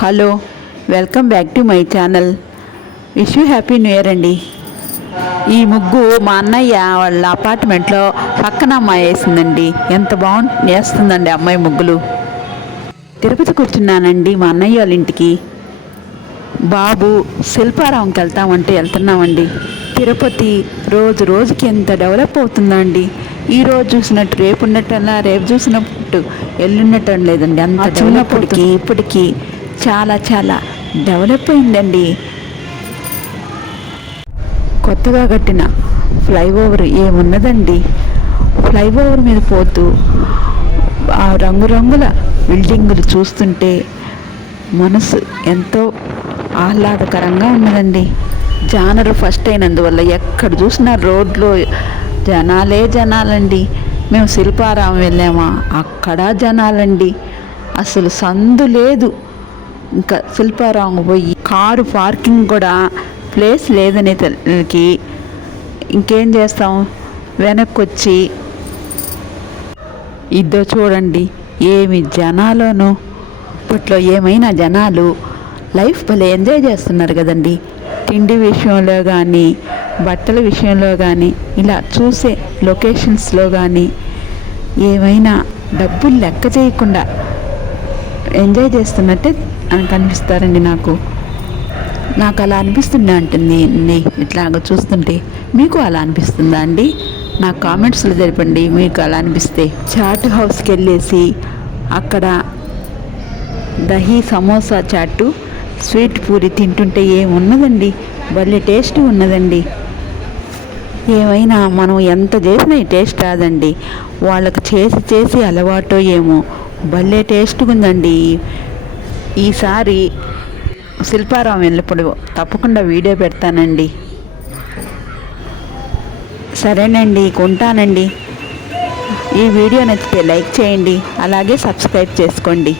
Hello welcome back to my channel wish you happy new year అండి. ఈ ముగ్గు మా అన్నయ్య వాళ్ళ అపార్ట్మెంట్లో పక్కన అమ్మాయి వేసిందండి. ఎంత బాగుంది వేస్తుందండి అమ్మాయి ముగ్గులు. తిరుపతి కూర్చున్నానండి మా అన్నయ్య వాళ్ళ ఇంటికి. బాబు శిల్పారావంకి వెళ్తామంటే వెళ్తున్నామండి. తిరుపతి రోజు రోజుకి ఎంత డెవలప్ అవుతుందండి. ఈ రోజు చూసినట్టు రేపు ఉన్నట్టల్లా రేపు చూసినట్టు ఎల్లున్నట్టు లేదండి. అంత చిన్నప్పటికి. ఇప్పటికి చాలా చాలా డెవలప్ అయిందండి. కొత్తగా కట్టిన ఫ్లైఓవర్ ఏమున్నదండి? ఫ్లైఓవర్ మీద పోతూ ఆ రంగురంగుల బిల్డింగులు చూస్తుంటే మనసు ఎంతో ఆహ్లాదకరంగా ఉన్నదండి. జానరు ఫస్ట్ అయినందువల్ల ఎక్కడ చూసినా రోడ్లో జనాలే జనాలండి. మేము శిల్పారామం వెళ్ళామా? అక్కడ జనాలండి. అసలు సందు లేదు. ఇంకా శిల్పారామం పోయి కారు పార్కింగ్ కూడా ప్లేస్ లేదని తనకి ఇంకేం చేస్తాం? వెనక్కి వచ్చి ఇద్దో చూడండి ఏమి జనాలను ఇప్పట్లో ఏమైనా జనాలు లైఫ్ భలే ఎంజాయ్ చేస్తున్నారు కదండి. తిండి విషయంలో కానీ బట్టల విషయంలో కానీ ఇలా చూసే లొకేషన్స్లో కానీ ఏమైనా డబ్బులు లెక్క చేయకుండా ఎంజాయ్ చేస్తున్నట్టే అని కనిపిస్తారండి నాకు. నాకు అలా అనిపిస్తుండే అంటుంది అండి ఇట్లాగ చూస్తుంటే మీకు అలా అనిపిస్తుందా అండి? నా కామెంట్స్లో తెలిపండి మీకు అలా అనిపిస్తే. చాట్ హౌస్కి వెళ్ళేసి అక్కడ దహీ సమోసా చాటు స్వీట్ పూరి తింటుంటే ఏమున్నదండి? భలే టేస్ట్ ఉన్నదండి. ఏమైనా మనం ఎంత చేసినా ఈ టేస్ట్ రాదండి. వాళ్ళకి చేసి చేసి అలవాటో ఏమో. భలే టేస్ట్గా ఉందండి. ఈసారి శిల్పారామం వెళ్ళినప్పుడు తప్పకుండా వీడియో పెడతానండి. సరేనండి కొంటానండి. ఈ వీడియో నచ్చితే లైక్ చేయండి అలాగే సబ్స్క్రైబ్ చేసుకోండి.